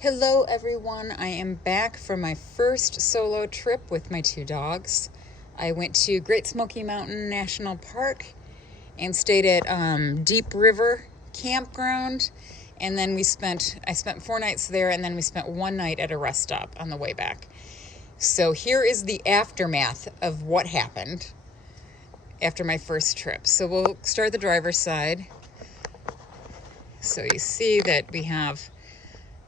Hello everyone, I am back from my first solo trip with my two dogs. I went to Great Smoky Mountain National Park and stayed at Deep River Campground, and then I spent 4 nights there, and then we spent one night at a rest stop on the way back. So here is the aftermath of what happened after my first trip. So we'll start the driver's side. So you see that we have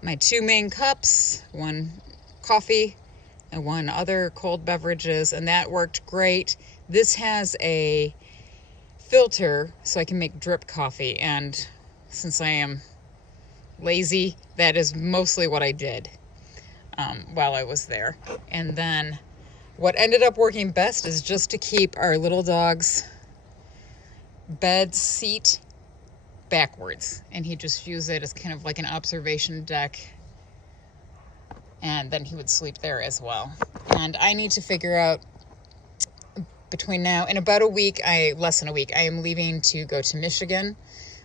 my two main cups, one coffee and one other cold beverages, and that worked great. This has a filter so I can make drip coffee, and since I am lazy, that is mostly what I did while I was there. And then what ended up working best is just to keep our little dog's bed seat backwards, and he just used it as kind of like an observation deck, and then he would sleep there as well. And I need to figure out between now and about a week, less than a week, I am leaving to go to Michigan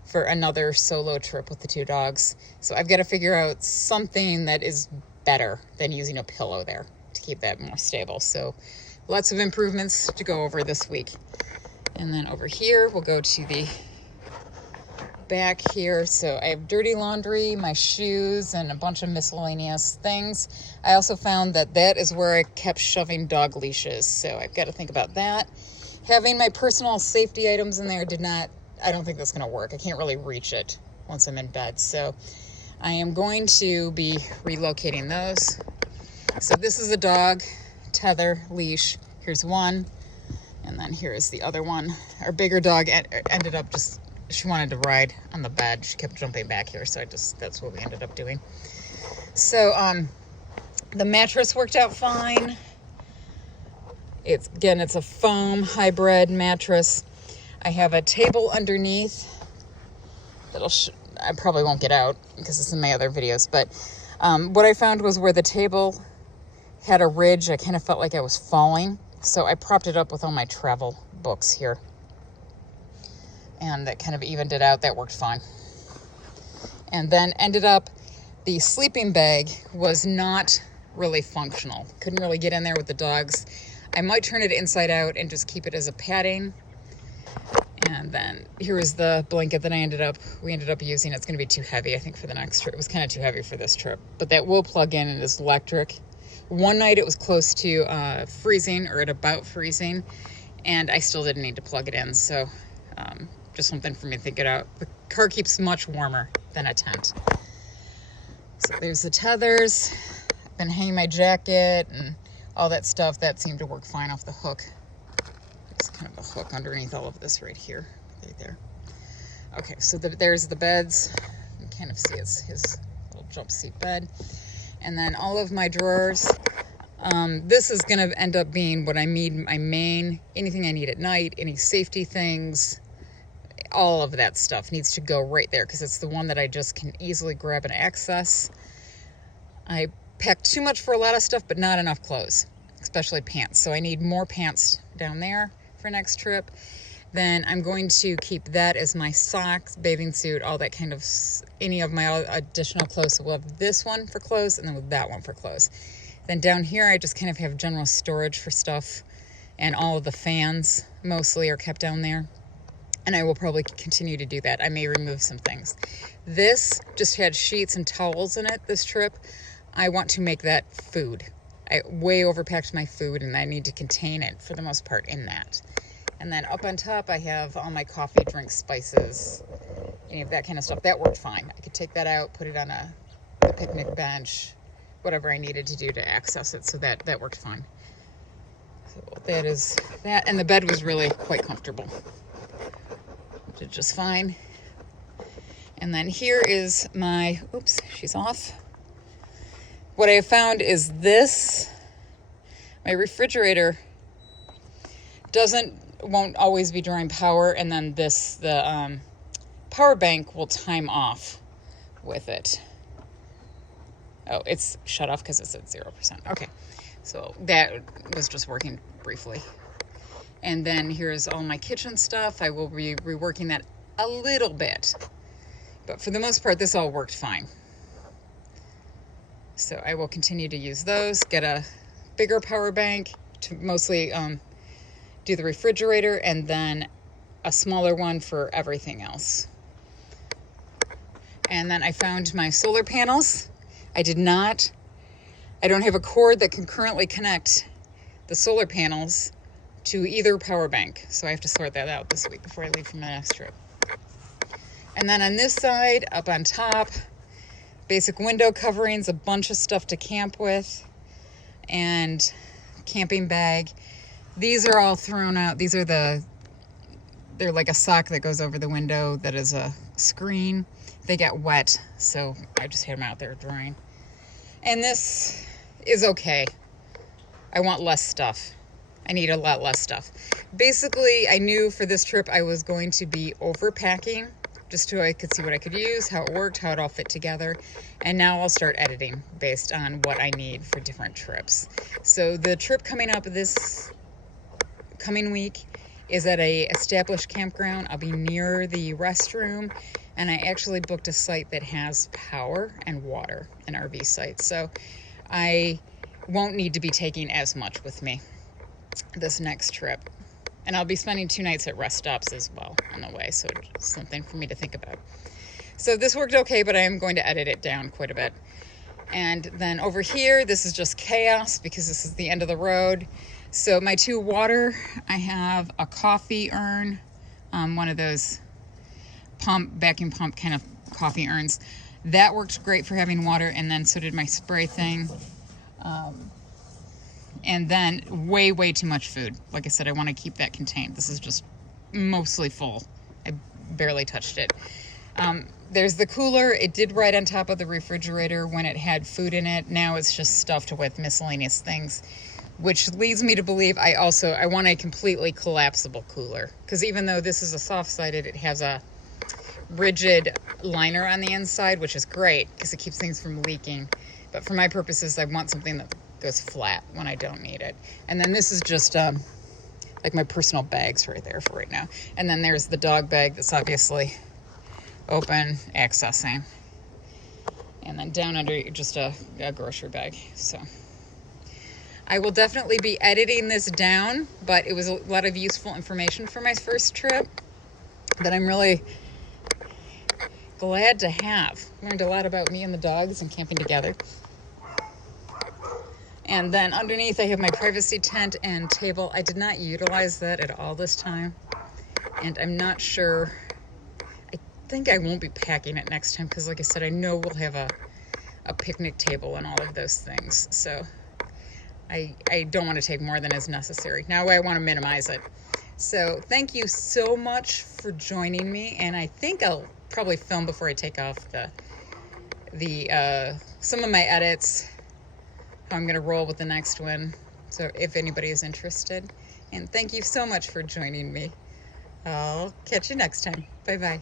for another solo trip with the two dogs. So I've got to figure out something that is better than using a pillow there to keep that more stable. So lots of improvements to go over this week. And then over here, we'll go to the back here. So I have dirty laundry, my shoes, and a bunch of miscellaneous things. I also found that is where I kept shoving dog leashes, so I've got to think about that. Having my personal safety items in there I don't think that's going to work. I can't really reach it once I'm in bed, so I am going to be relocating those. So this is a dog tether leash. Here's one, and then here is the other one. Our bigger dog ended up she wanted to ride on the bed. She kept jumping back here, so that's what we ended up doing. So the mattress worked out fine. It's a foam hybrid mattress. I have a table underneath I probably won't get out because it's in my other videos, but what I found was where the table had a ridge, I kind of felt like I was falling, so I propped it up with all my travel books here. And that kind of evened it out. That worked fine. And then the sleeping bag was not really functional. Couldn't really get in there with the dogs. I might turn it inside out and just keep it as a padding. And then here is the blanket that we ended up using. It's going to be too heavy, I think, for the next trip. It was kind of too heavy for this trip, but that will plug in and is electric. One night it was close to freezing, or at about freezing, and I still didn't need to plug it in. So just something for me to think it out. The car keeps much warmer than a tent. So there's the tethers. I've been hanging my jacket and all that stuff. That seemed to work fine off the hook. There's kind of a hook underneath all of this right here, right there. Okay, so there's the beds. You can kind of see his little jump seat bed. And then all of my drawers. This is going to end up being what I need, anything I need at night, any safety things, all of that stuff needs to go right there because it's the one that I just can easily grab and access. I packed too much for a lot of stuff, but not enough clothes, especially pants. So I need more pants down there for next trip. Then I'm going to keep that as my socks, bathing suit, all that kind of, any of my additional clothes. So we'll have this one for clothes and then with that one for clothes. Then down here, I just kind of have general storage for stuff, and all of the fans mostly are kept down there. And I will probably continue to do that. I may remove some things. This just had sheets and towels in it this trip. I want to make that food. I way overpacked my food, and I need to contain it for the most part in that. And then up on top, I have all my coffee, drinks, spices, any of that kind of stuff. That worked fine. I could take that out, put it on the picnic bench, whatever I needed to do to access it. So that worked fine. So that is that. And the bed was really quite comfortable. Did just fine. And then here is my, oops, she's off. What I have found is my refrigerator won't always be drawing power, and then the power bank will time off with it. Oh, it's shut off because it's at 0%. Okay, so that was just working briefly. And then here's all my kitchen stuff. I will be reworking that a little bit, but for the most part, this all worked fine. So I will continue to use those, get a bigger power bank to mostly do the refrigerator, and then a smaller one for everything else. And then I found my solar panels. I don't have a cord that can currently connect the solar panels to either power bank. So I have to sort that out this week before I leave for my next trip. And then on this side, up on top, basic window coverings, a bunch of stuff to camp with, and camping bag. These are all thrown out. They're like a sock that goes over the window that is a screen. They get wet, so I just had them out there drying. And this is okay. I want less stuff. I need a lot less stuff. Basically, I knew for this trip I was going to be overpacking just so I could see what I could use, how it worked, how it all fit together. And now I'll start editing based on what I need for different trips. So the trip coming up this coming week is at a established campground. I'll be near the restroom, and I actually booked a site that has power and water, an RV site. So I won't need to be taking as much with me this next trip. And I'll be spending 2 nights at rest stops as well on the way, so just something for me to think about. So this worked okay, but I am going to edit it down quite a bit. And then over here, this is just chaos because this is the end of the road. So my 2 water, I have a coffee urn, one of those vacuum pump kind of coffee urns. That worked great for having water, and then so did my spray thing. And then way too much food. Like I said, I want to keep that contained. This is just mostly full. I barely touched it. There's the cooler. It did right on top of the refrigerator when it had food in it. Now it's just stuffed with miscellaneous things, which leads me to believe I want a completely collapsible cooler, because even though this is a soft-sided, it has a rigid liner on the inside, which is great because it keeps things from leaking. But for my purposes, I want something that goes flat when I don't need it. And then this is just like my personal bags right there for right now. And then there's the dog bag that's obviously open, accessing. And then down under just a grocery bag. So I will definitely be editing this down, but it was a lot of useful information for my first trip that I'm really glad to have. Learned a lot about me and the dogs and camping together. And then underneath I have my privacy tent and table. I did not utilize that at all this time. And I'm not sure. I think I won't be packing it next time because, like I said, I know we'll have a picnic table and all of those things. So I don't want to take more than is necessary. Now I want to minimize it. So thank you so much for joining me. And I think I'll probably film before I take off some of my edits, how I'm going to roll with the next one, so if anybody is interested. And thank you so much for joining me. I'll catch you next time. Bye-bye.